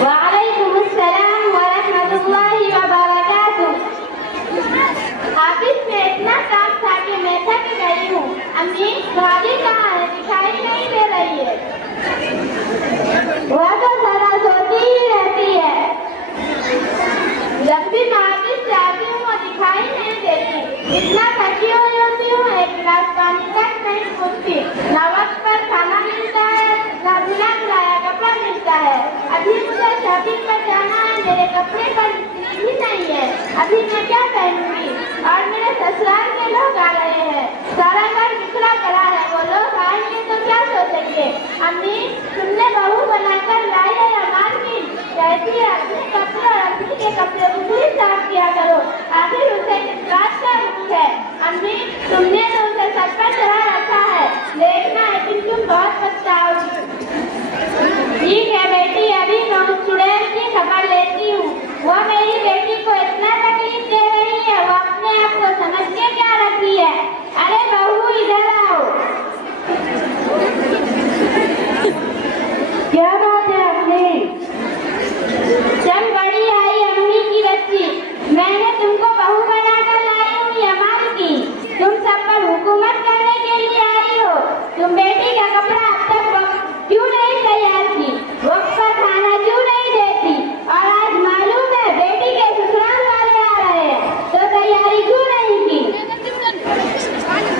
वालेकुमुस्सलाम वरहमतुल्लाहि वबरकातुह। ऑफिस में इतना काम था कि मैं थक गई हूँ। अम्मी भाभी कहाँ है? दिखाई नहीं दे रही है। वह तो सदा सोती ही रहती है। जब भी मैं ऑफिस से आती हूँ वो दिखाई नहीं देती। इतना थकी हुई होती हूँ, एक गिलास पानी तक नहीं पूछती। न वक्त पर खाना मिलता है, न बिना बुलाया कपड़ा मिलता है। अभी मुझे शॉपिंग पर जाना है, मेरे कपड़े पर इस्त्री भी नहीं है। अभी मैं क्या पहनूंगी? और मेरे ससुराल के लोग आ रहे हैं। सारा घर बिखरा पड़ा है। वो लोग आएंगे तो क्या सोचेंगे? अम्मी तुमने बहू बनाकर लाई है या मालकिन? कहती है अपने कपड़े और अपनी के कपड़े खुद ही साफ किया करो। आखिर उसे किस बात का दुख है? अम्मी तुमने तो उसे सर पर चढ़ा रखा है। देखना है कि तुम बहुत पछताओगी। ठीक है बेटी, अभी मैं उस चुड़ैल की खबर लेती हूँ। वो मेरी बेटी को इतना तकलीफ दे रही है। वो अपने आप को समझ के क्या रखी है? अरे बहू इधर आओ। क्या बात है अम्मी? चल बड़ी आई अम्मी की बच्ची। मैंने तुमको बहू बनाकर लाई हूँ या मालकिन? तुम सब पर हुकूमत करने के लिए आई हो। तुम बेटी का कपड़ा अब तक क्यों नहीं तैयार की? वक्त पर खाना क्यों नहीं देती? और आज मालूम है बेटी के ससुराल वाले आ रहे हैं, तो तैयारी क्यों नहीं की?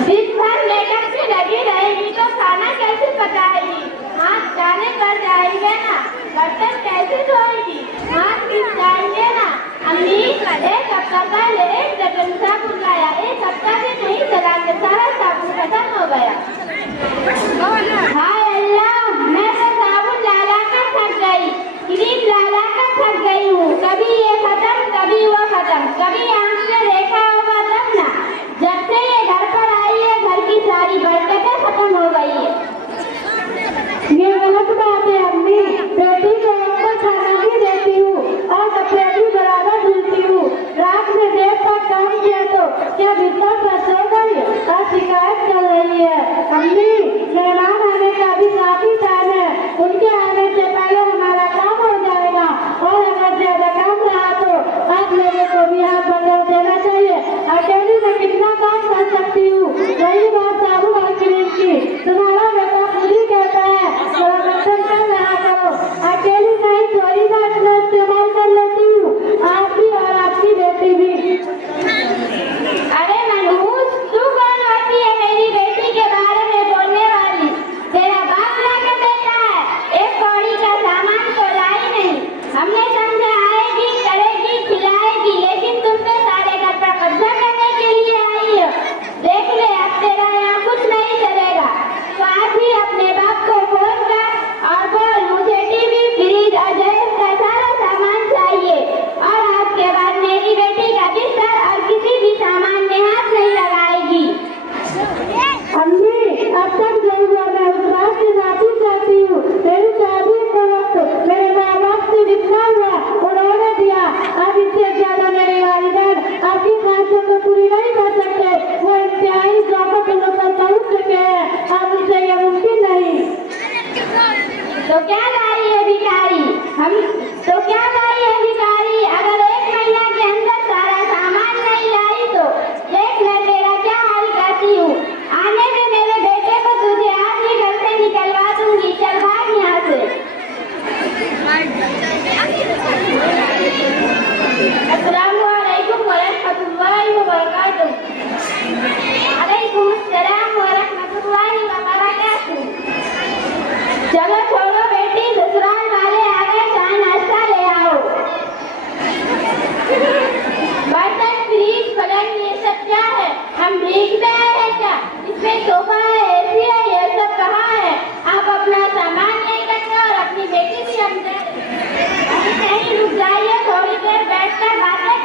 दिन भर मेकअप से लगी रहेगी तो खाना कैसे पकाएगी? हाथ जाने पर जाएंगे ना, बर्तन कैसे धोएगी? हाथ किस जाएंगे ना। अम्मी एक हफ्ता पहले एक दर्जन साबुन लाया, एक हफ्ता से नहीं चला के सारा साबुन खत्म हो गया। हाय अल्लाह, मैं तो साबुन लाला कर थक गई, क्रीम लाला कर थक गई हूँ। कभी ये खत्म, कभी वो खत्म, कभी आंख से देखा होगा तब ना। जब से ये घर पर आई है घर की सारी बरकतें खत्म हो गई है। ये गलत बात है अम्मी। बेटी को वक्त खाना भी देती हूँ और कपड़े भी बराबर धुलती हूँ। रात में देर तक काम किया तो क्या बिस्तर पर सो गई और शिकायत कर रही है? अम्मी मेहमान आने का भी काफी टाइम है। उनके आने से पहले हमारा काम हो जाएगा और अगर ज्यादा काम रहा तो आप लोगों को भी हाथ बदल देना चाहिए। अकेली में कितना काम कर सकती हूँ? रही बात साबुन और क्रीम की, तुम्हारा बेटा खुद ही कहता है थोड़ा बर्तन कर रहा करो। अकेली नहीं थोड़ी बात मैं इस्तेमाल कर लेती हूँ, आप भी और आपकी बेटी भी। अरे मनहूस, तू कौन होती है मेरी बेटी के बारे में बोलने वाली? तेरा बाप लाके देता है, एक कौड़ी का सामान तो लाई नहीं। हमने समझा आएगी, करेगी, खिलाएगी, लेकिन तुम तो सारे घर पर कब्जा करने के लिए आई हो। देख ले अब तेरा यहाँ कुछ नहीं चलेगा। तो आज ही अपने बाप को फोन कर और बोल मुझे टीवी, फ्रिज और जहेज का सारा सामान चाहिए। और आज के बाद मेरी बेटी का बिस्तर और किसी भी सामान में हाथ नहीं लगाएगी। अम्मी अब तक जो हुआ मैं उस बात से माफी चाहती हूँ। मेरी शादी का वक्त मेरे माँ बाप से जितना हुआ उन्होंने दिया। अब इससे ज्यादा मेरे वालिदैन आपकी ख्वाहिशों को पूरी नहीं कर सकते। वो इंतहाई ज़ौक़ लोग पर पहुँच चुके हैं, अब उनसे ये मुमकिन नहीं। तो क्या लाई है भिखारी? अगर एक महीना के अंदर सारा सामान नहीं लाई तो देख ले तेरा क्या हाल करती हूँ। आने में मेरे बेटे को तुझे आज ही घर से निकलवा दूंगी। चल भाग यहाँ से। अस्सलामुअलैकुम वरहमतुल्लाहि वबरकातुह। वालेकुमुस्सलाम वरहमतुल्लाहि वबरकातुह। चलो छोड़ो बेटी, ससुराल वाले आ गए, चाय नाश्ता ले आओ। बर्तन, फ्रिज, पलंग ये सब क्या है? हम भीख में आए हैं क्या? इसमें सोफा है, एसी है, ये सब कहाँ है? आप अपना सामान नहीं रखते और अपनी बेटी भी हम कहीं रुक जाइए, थोड़ी देर बैठकर बातें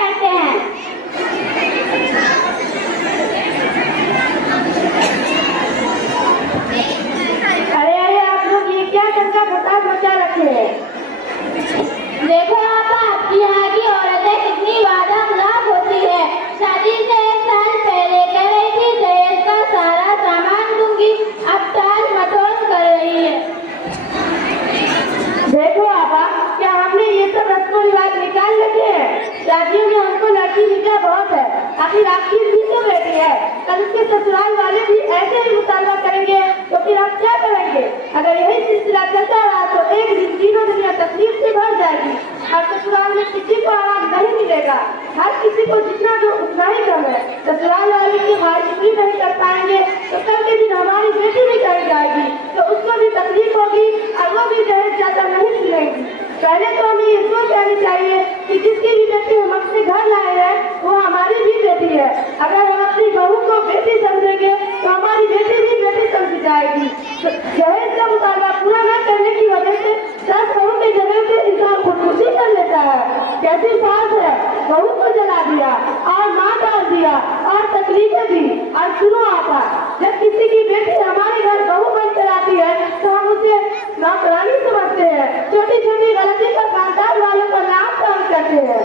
शादियों में हमको लड़की मिला बहुत है, आखिर आपकी भी तो बेटी है। कल उसके ससुराल वाले भी ऐसे ही मुतालबा करेंगे तो फिर आप क्या करेंगे? अगर यही सिलसिला चलता रहा तो एक दिन तीनों दुनिया तकलीफ से भर जाएगी और ससुराल में किसी को आराम नहीं मिलेगा। हर किसी को जितना जो उतना ही कम है। ससुराल वाले की हाजिरी नहीं कर पाएंगे तो कल के दिन हमारी बेटी भी कर जाएगी तो उसको भी तकलीफ होगी और वो भी दहेज ज्यादा नहीं मिलेगी। पहले तो हमें ये सोच आनी चाहिए कि जिसकी भी बेटी हम अपने घर लाए हैं वो हमारी भी बेटी है। अगर हम अपनी बहू को बेटी समझेंगे तो हमारी बेटी भी बेटी समझ जाएगी। दहेज का मुतालबा पूरा न करने की वजह से 10 बहू के जगह पे इंसान खुदकुशी कर लेता है। कैसी सास है, बहू को जला दिया और मार डाल दिया और तकलीफें दी। और सुनो आपा, जब किसी की बेटी हमारे घर बहू बनकर आती है तो हम उसे नौकरानी समझते हैं, छोटी छोटी गलती पर खानदान वालों का नाम काम करते हैं।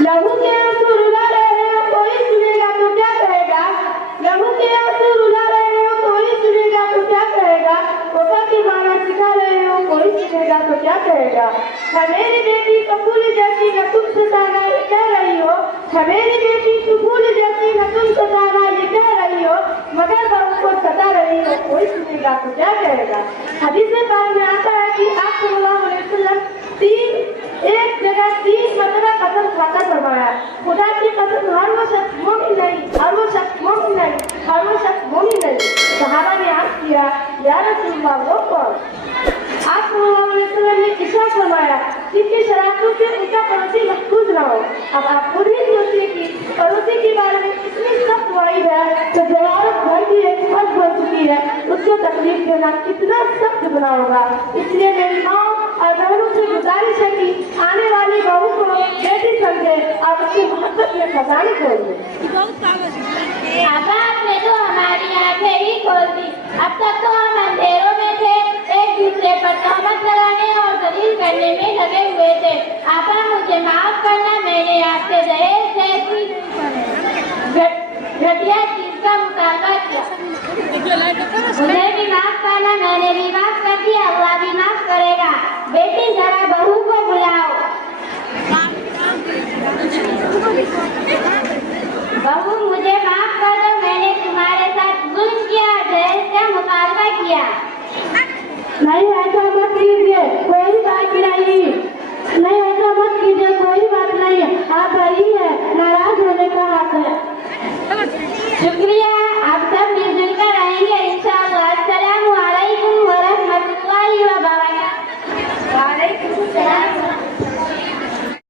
लहू के आंसू रुला रहे हैं, कोई सुनेगा तो क्या कहेगा? लहू के आंसू रुला रहे हो, कोई सुनेगा तो क्या कहेगा? कोका की गाना सिखा रहे हो, कोई सुनेगा तो क्या कहेगा? मेरी बेटी को फूल जैसी न तुम सताना ये कह रही हो, मेरी बेटी को फूल जैसी न तुम सताना ये कह रही हो, मगर बहू को सता रही हो, कोई सुनेगा तो क्या कहेगा? हदीस पाक में आता है कि आप सल्लल्लाहु अलैहि वसल्लम एक जगह 3 मरतबा कसम खाता फरमाया। खुदा की कसम, हर वो शख्स मोमिन नहीं, हर वो शख्स मोमिन नहीं, हर वो शख्स मोमिन नहीं। सहाबा ने अर्ज किया, या रसूलल्लाह वो कौन? आप सल्लल्लाहु अलैहि वसल्लम ने इरशाद फरमाया जिनकी शरारतों से उनका पड़ोसी महफूज न हो। अब आप खुद ही सोचिए कि पड़ोसी के बारे में कितनी सख्त वाइद है, तो जो औरत घर की एक फर्ज बन चुकी है उसको तकलीफ देना कितना सख्त बना होगा। इसलिए मेरी माँ और बहनों से गुजारिश है कि आने वाली बहू को बेटी समझे और उसकी मोहब्बत में खजाने खोले। आपने तो हमारी आंखें ही खोल दी। अब तक तो हम अंधेरों में थे, एक दूसरे पर तहमत लगाने और दलील करने में लगे हुए थे। आपा मुझे माफ करना, मैंने आपसे दहेज जैसी घटिया चीज का मुतालबा किया। मुझे भी माफ करना, मैंने भी माफ कर दिया, अल्लाह भी माफ करेगा। बेटी जरा बहू को बुलाओ। बहू मुझे माफ कर दो, मैंने तुम्हारे साथ जुल्म किया, दहेज का मुतालबा किया। नहीं